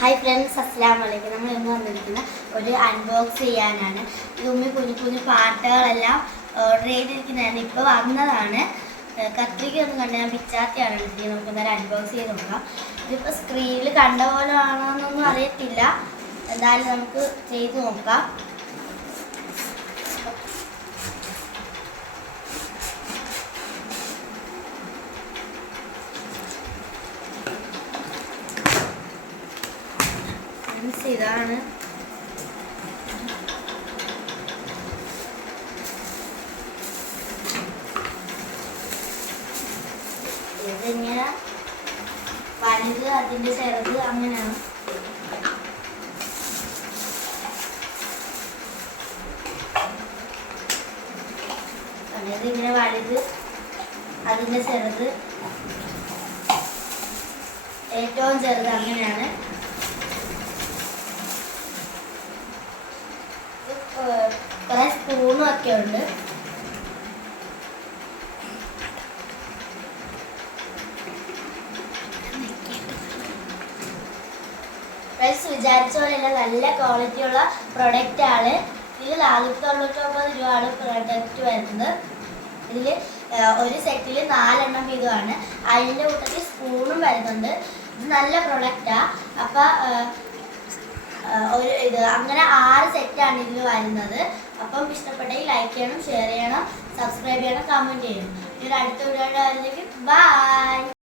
Hi friends, അസ്സലാമു അലൈക്കും. നമ്മൾ ഇന്ന് വന്നിരിക്കുന്ന ഒരു അൺബോക്സ് ചെയ്യാനാണ്. ഇതുമ്മി കുഞ്ഞു കുഞ്ഞു പാട്ടുകളെല്ലാം ഓർഡർ ചെയ്തിരിക്കുന്നതാണ്. ഇപ്പോൾ വന്നതാണ്. കത്രികയൊന്നും കണ്ട് ഞാൻ പിച്ചാത്തിയാണ് എടുത്തിരിക്കുന്നത്. നമുക്ക് എന്തായാലും അൺബോക്സ് ചെയ്ത് നോക്കാം. ഇതിപ്പോൾ സ്ക്രീനിൽ കണ്ട പോലെ ആണോന്നൊന്നും അറിയത്തില്ല. എന്തായാലും നമുക്ക് ചെയ്ത് നോക്കാം. ഇതാണ് ഇതിങ്ങനെ വലുത്, അതിൻ്റെ ചെറുത്, അങ്ങനെയാണ്. ഇതിങ്ങനെ വലുത്, അതിൻ്റെ ചെറുത്, ഏറ്റവും ചെറുത്, അങ്ങനെയാണ്. കുറെ സ്പൂണും ഒക്കെ ഉണ്ട്. വിചാരിച്ച പോലെയല്ല, നല്ല ക്വാളിറ്റി ഉള്ള പ്രൊഡക്റ്റ് ആണ്. ഇതിൽ 499 രൂപയാണ് പ്രൊഡക്റ്റ് വരുന്നത്. ഇതിൽ ഒരു സെറ്റിൽ 4 എണ്ണം വീതമാണ്. അതിൻ്റെ കൂട്ടത്തിൽ സ്പൂണും വരുന്നുണ്ട്. ഇത് നല്ല പ്രൊഡക്റ്റാണ്. അപ്പം അങ്ങനെ 6 സെറ്റാണ് ഇതിൽ വരുന്നത്. അപ്പം ഇഷ്ടപ്പെട്ടെങ്കിൽ ലൈക്ക് ചെയ്യണം, ഷെയർ ചെയ്യണം, സബ്സ്ക്രൈബ് ചെയ്യണം, കമൻറ്റ് ചെയ്യണം. അടുത്ത വീഡിയോയുടെ ബൈ.